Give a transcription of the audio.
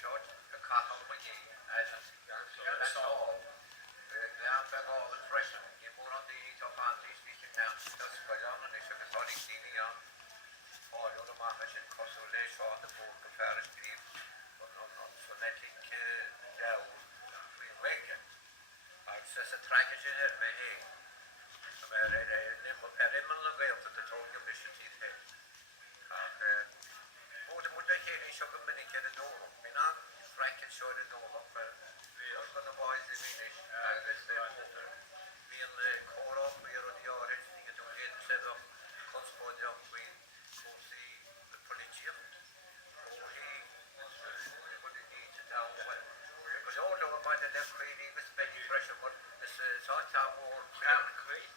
short the cotton McGee as all. Down back all the freshen. You more on the top on these down. That's quite on and they should have thought TV on. All the other markets in Kosovo, on the board, the Paris team. But no, phonetic down. We waken. I says a tragic in it, may he. Rimmen lang weer op de toonje mission die het heeft. Moet ik geen zo goed ben ik in de door. Mijn naam Frank en zo de door op. Ook van de boys die finish. Dus de motor. Wie een core op weer op de jaren die het ook in zet op. Konsport op wie kosi de politie. Hoe hij wat hij niet te doen. Because all over by the left crazy was very pressure but this is all time more crazy.